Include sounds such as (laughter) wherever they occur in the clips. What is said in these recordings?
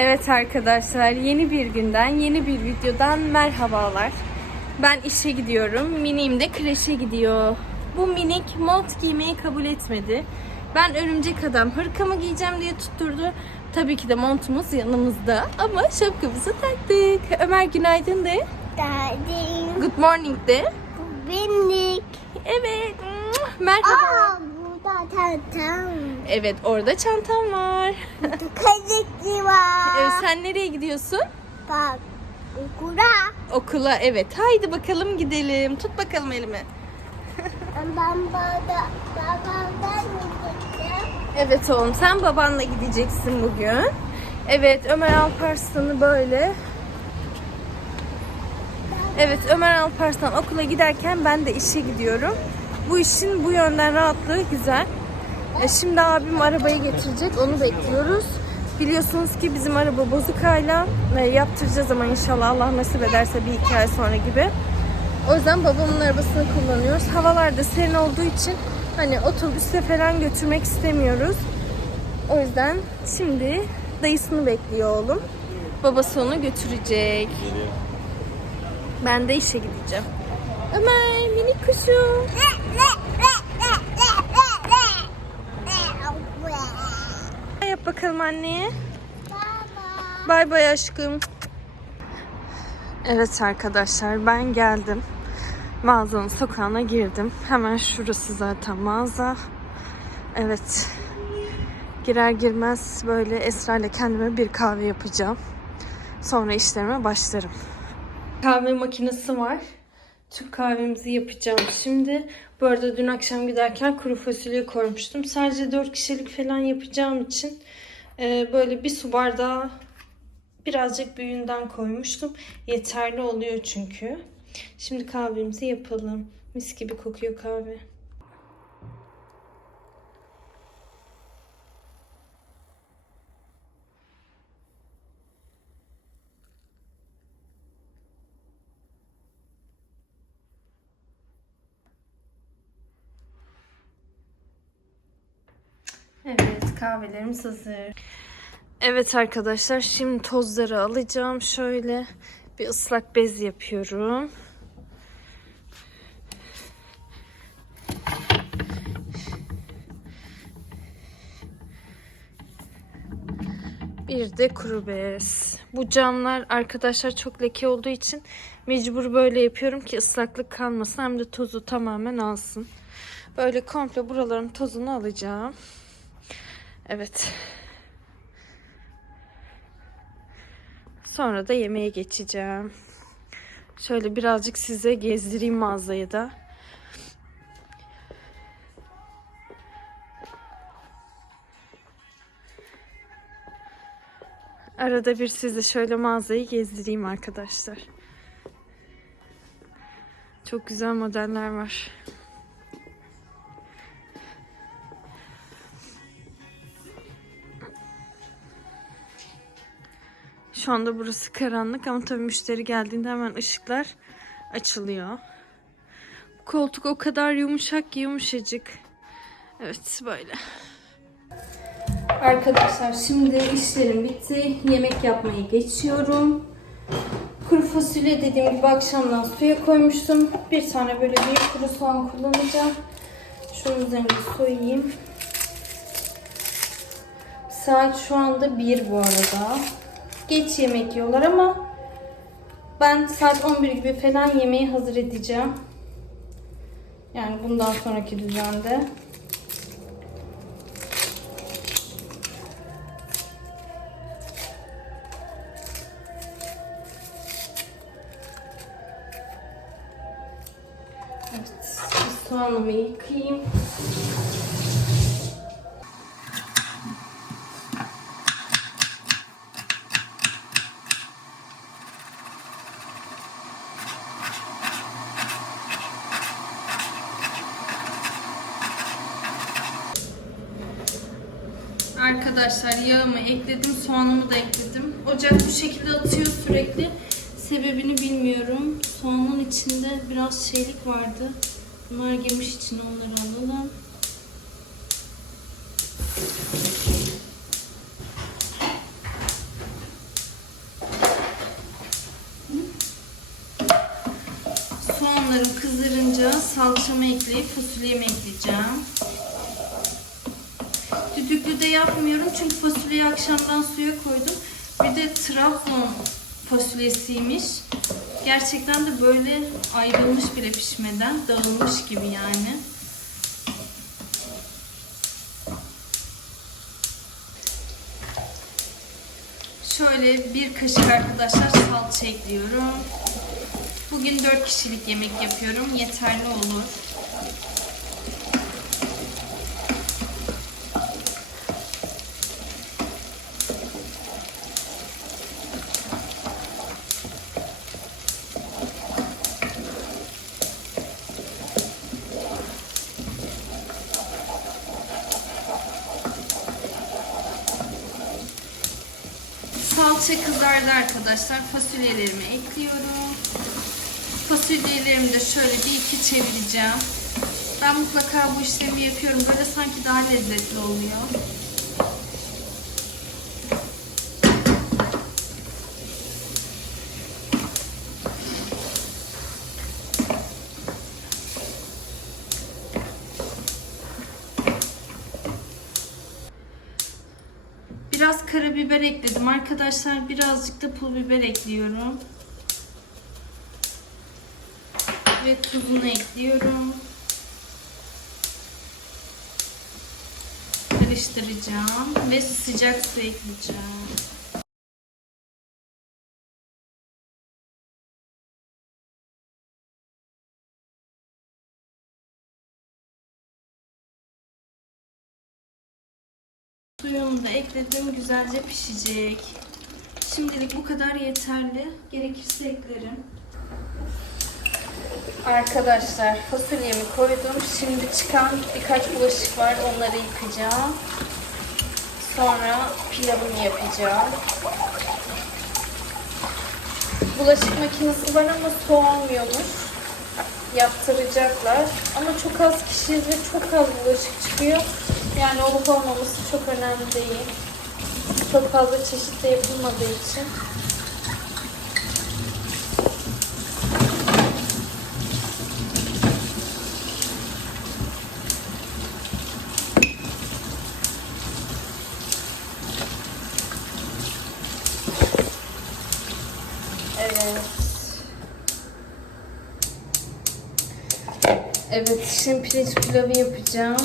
Evet arkadaşlar yeni bir günden yeni bir videodan merhabalar. Ben işe gidiyorum. Minim de kreşe gidiyor. Bu minik mont giymeyi kabul etmedi. Ben örümcek adam hırkamı giyeceğim diye tutturdu. Tabii ki de montumuz yanımızda ama şapkamızı taktık. Ömer günaydın de. Geldim. Good morning de. Bindik. Evet. Merhaba. Aa tantam. Evet orada çantam var. (laughs) Kazıklı var. Evet, sen nereye gidiyorsun? Bak. Okula. Okula evet. Haydi bakalım gidelim. Tut bakalım elimi. Ben burada babamdan gideceğim. Evet oğlum sen babanla gideceksin bugün. Evet Ömer Alparslan'ı böyle. Evet Ömer Alparslan okula giderken ben de işe gidiyorum. Bu işin bu yönden rahatlığı güzel. E, Şimdi abim arabayı getirecek onu bekliyoruz. Biliyorsunuz ki bizim araba bozuk hala. E, Yaptıracağız ama inşallah Allah nasip ederse bir iki ay sonra gibi. O yüzden babamın arabasını kullanıyoruz. Havalar da serin olduğu için hani otobüste falan götürmek istemiyoruz. O yüzden şimdi dayısını bekliyor oğlum. Babası onu götürecek. Ben de işe gideceğim. Ömer minik kuşum. Bakalım anneye. Bay bay aşkım. Evet arkadaşlar ben geldim. Mağazanın sokağına girdim. Hemen şurası zaten mağaza. Evet. Girer girmez böyle Esra ile kendime bir kahve yapacağım. Sonra işlerime başlarım. Kahve makinesi var. Türk kahvemizi yapacağım şimdi. Bu arada dün akşam giderken kuru fasulye koymuştum. Sadece 4 kişilik falan yapacağım için e, böyle bir su bardağı birazcık büyüğünden koymuştum. Yeterli oluyor çünkü. Şimdi kahvemizi yapalım. Mis gibi kokuyor kahve. Kahvelerimiz hazır. Evet arkadaşlar şimdi tozları alacağım. Şöyle bir ıslak bez yapıyorum. Bir de kuru bez. Bu camlar arkadaşlar çok leke olduğu için mecbur böyle yapıyorum ki ıslaklık kalmasın hem de tozu tamamen alsın. Böyle komple buraların tozunu alacağım. Evet. Sonra da yemeğe geçeceğim. Şöyle birazcık size gezdireyim mağazayı da. Arada bir size şöyle mağazayı gezdireyim arkadaşlar. Çok güzel modeller var. Şu anda burası karanlık ama tabii müşteri geldiğinde hemen ışıklar açılıyor. Koltuk o kadar yumuşak ki yumuşacık. Evet böyle. Arkadaşlar şimdi işlerim bitti. Yemek yapmaya geçiyorum. Kuru fasulye dediğim gibi akşamdan suya koymuştum. Bir tane böyle büyük kuru soğan kullanacağım. Şunun üzerine soyayım. Saat şu anda 1 bu arada. Geç yemek yiyorlar ama ben saat 11 gibi falan yemeği hazır edeceğim. Yani bundan sonraki düzende. Evet, soğanımı yıkayayım. arkadaşlar. Yağımı ekledim, soğanımı da ekledim. Ocak bu şekilde atıyor sürekli. Sebebini bilmiyorum. Soğanın içinde biraz şeylik vardı. Bunlar girmiş içine onları alalım. Soğanlarım kızarınca salçamı ekleyip fasulyemi ekleyeceğim. Düdüklü de yapmıyorum çünkü fasulyeyi akşamdan suya koydum. Bir de Trabzon fasulyesiymiş. Gerçekten de böyle ayrılmış bile pişmeden dağılmış gibi yani. Şöyle bir kaşık arkadaşlar salça ekliyorum. Bugün 4 kişilik yemek yapıyorum. Yeterli olur. Salça kızardı arkadaşlar. Fasulyelerimi ekliyorum. Fasulyelerimi de şöyle bir iki çevireceğim. Ben mutlaka bu işlemi yapıyorum. Böyle sanki daha lezzetli oluyor. Biraz karabiber ekledim. Arkadaşlar birazcık da pul biber ekliyorum. Ve tuzunu ekliyorum. Karıştıracağım ve sıcak su ekleyeceğim. Ekledim. Güzelce pişecek. Şimdilik bu kadar yeterli. Gerekirse eklerim. Arkadaşlar fasulyemi koydum. Şimdi çıkan birkaç bulaşık var. Onları yıkayacağım. Sonra pilavımı yapacağım. Bulaşık makinesi var ama soğumuyormuş. Yaptıracaklar. Ama çok az kişiyiz ve çok az bulaşık çıkıyor. Yani olup olmaması çok önemli değil. Çok fazla çeşit de yapılmadığı için. Evet. Evet, şimdi pirinç pilavı yapacağım.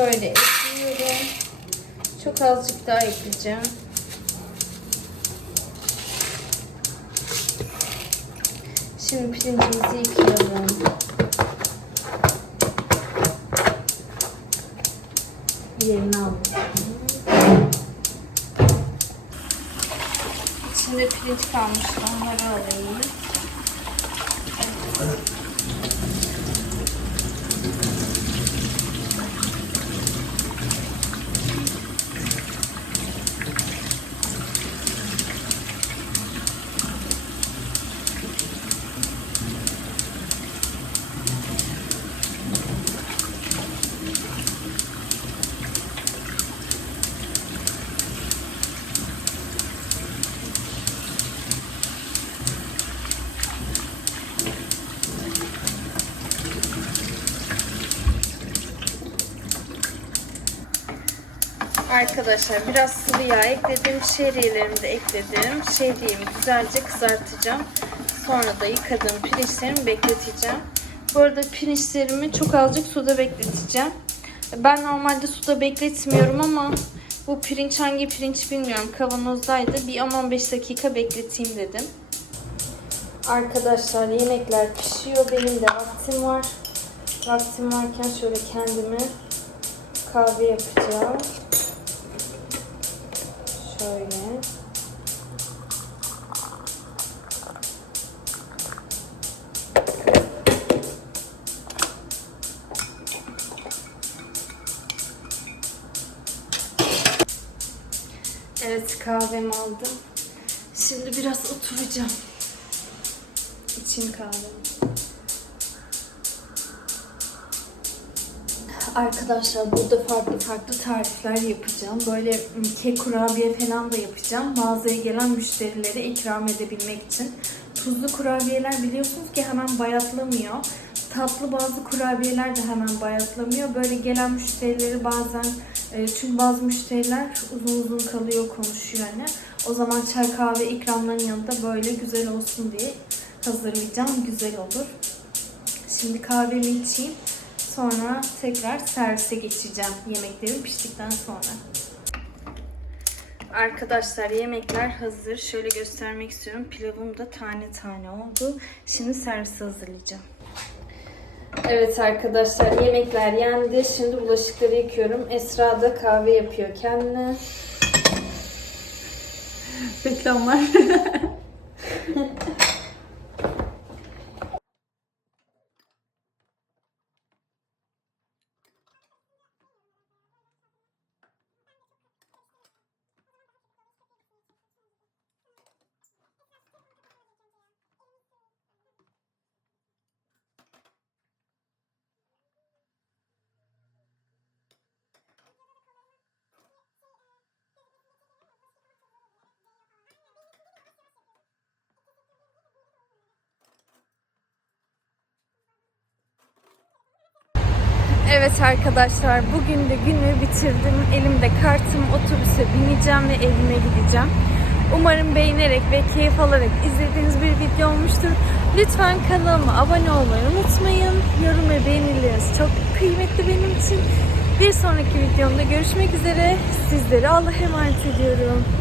Şöyle ekliyorum. Çok azıcık daha ekleyeceğim. Şimdi pirincimizi yıkayalım. Yerini alalım. İçinde pirinç kalmıştı. Onları alayım. Arkadaşlar biraz sıvı yağ ekledim. Şehriyelerimi de ekledim. Şehriyemi güzelce kızartacağım. Sonra da yıkadığım pirinçlerimi bekleteceğim. Bu arada pirinçlerimi çok azıcık suda bekleteceğim. Ben normalde suda bekletmiyorum ama bu pirinç hangi pirinç bilmiyorum. Kavanozdaydı. Bir 10-15 dakika bekleteyim dedim. Arkadaşlar yemekler pişiyor. Benim de vaktim var. Vaktim varken şöyle kendime kahve yapacağım. Şöyle. Evet kahvemi aldım. Şimdi biraz oturacağım. İçeyim kahvemi. Arkadaşlar burada farklı farklı tarifler yapacağım. Böyle m, kek kurabiye falan da yapacağım. Mağazaya gelen müşterilere ikram edebilmek için. Tuzlu kurabiyeler biliyorsunuz ki hemen bayatlamıyor. Tatlı bazı kurabiyeler de hemen bayatlamıyor. Böyle gelen müşterileri bazen e, çünkü bazı müşteriler uzun uzun kalıyor konuşuyor hani. O zaman çay kahve ikramların yanında böyle güzel olsun diye hazırlayacağım. Güzel olur. Şimdi kahvemi içeyim. Sonra tekrar servise geçeceğim yemeklerim piştikten sonra. Arkadaşlar yemekler hazır. Şöyle göstermek istiyorum. Pilavım da tane tane oldu. Şimdi servise hazırlayacağım. Evet arkadaşlar yemekler yendi. Şimdi bulaşıkları yıkıyorum. Esra da kahve yapıyor kendine. Reklam (laughs) Evet arkadaşlar bugün de günü bitirdim. Elimde kartım otobüse bineceğim ve evime gideceğim. Umarım beğenerek ve keyif alarak izlediğiniz bir video olmuştur. Lütfen kanalıma abone olmayı unutmayın. Yorum ve beğenileriniz çok kıymetli benim için. Bir sonraki videomda görüşmek üzere. Sizleri Allah'a emanet ediyorum.